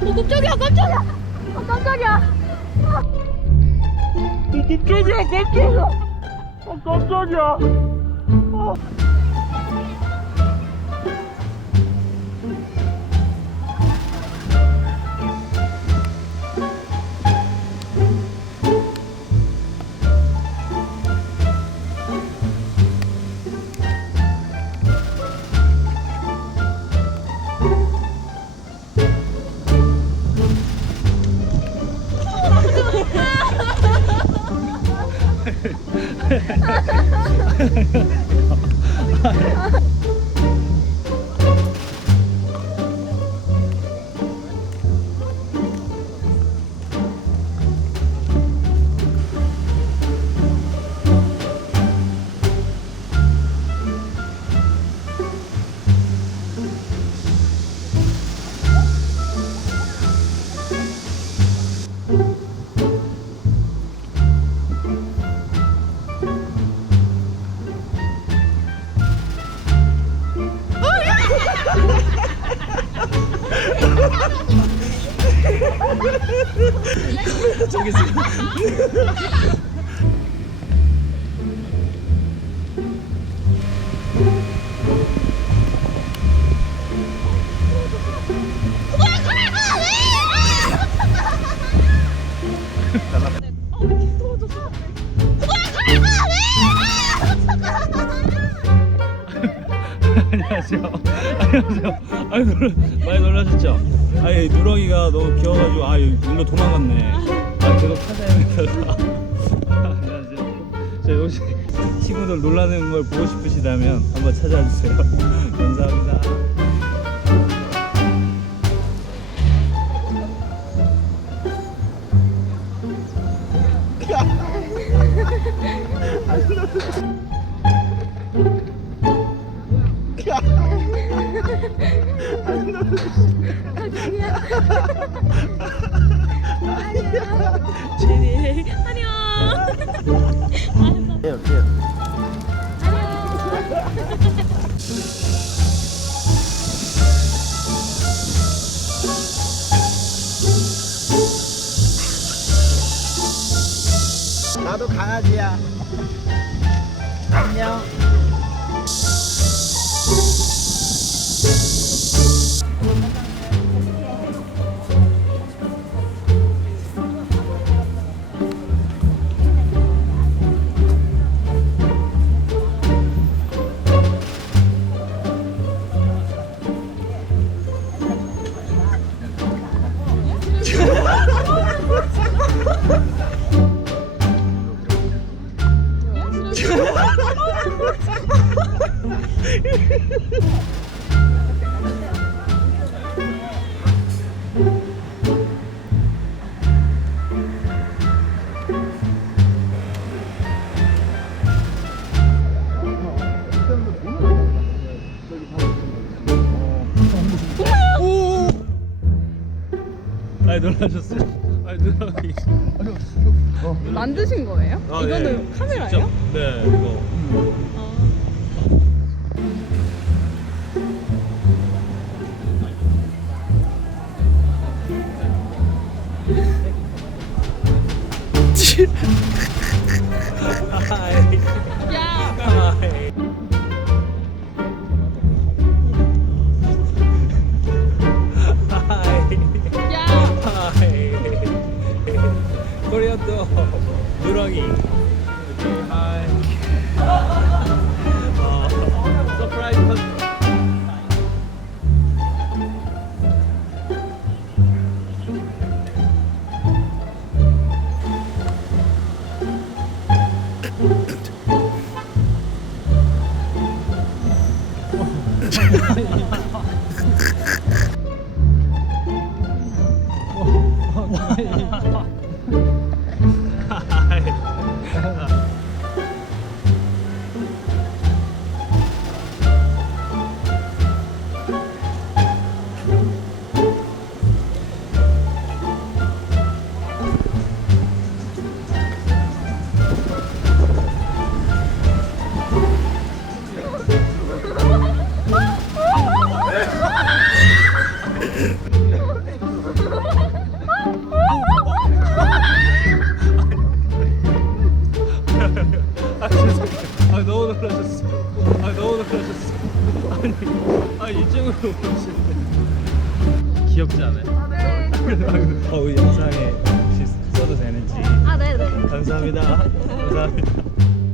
깜짝이야 깜짝이야. 깜짝이야. 깜짝이야. 저기 있어. 안녕하세요. 안녕하세요. 아유 많이 놀라셨죠? 아니 누렁이가 너무 귀여워가지고 아 일로 도망갔네. 아 계속 찾아야겠어서. 안녕하세요. 저희 혹시 친구들 놀라는 걸 보고 싶으시다면 한번 찾아와 주세요. 감사합니다. 제니 안녕. 나도 강아지야. 안녕. 아니 놀라셨어요? 아니 누렁이. 만드신 거예요? 아, 이거는 네. 카메라예요? 직접, 네 이거. 야. 야. 코리안도 누렁이. 오케이 하이. 서프라이즈 컨. 아 너무 놀라셨어. 아니 이쪽으로 오시는데 귀엽지 않아요? 네. 영상에 혹시 써도 되는지. 아 네네. 감사합니다. 감사합니다.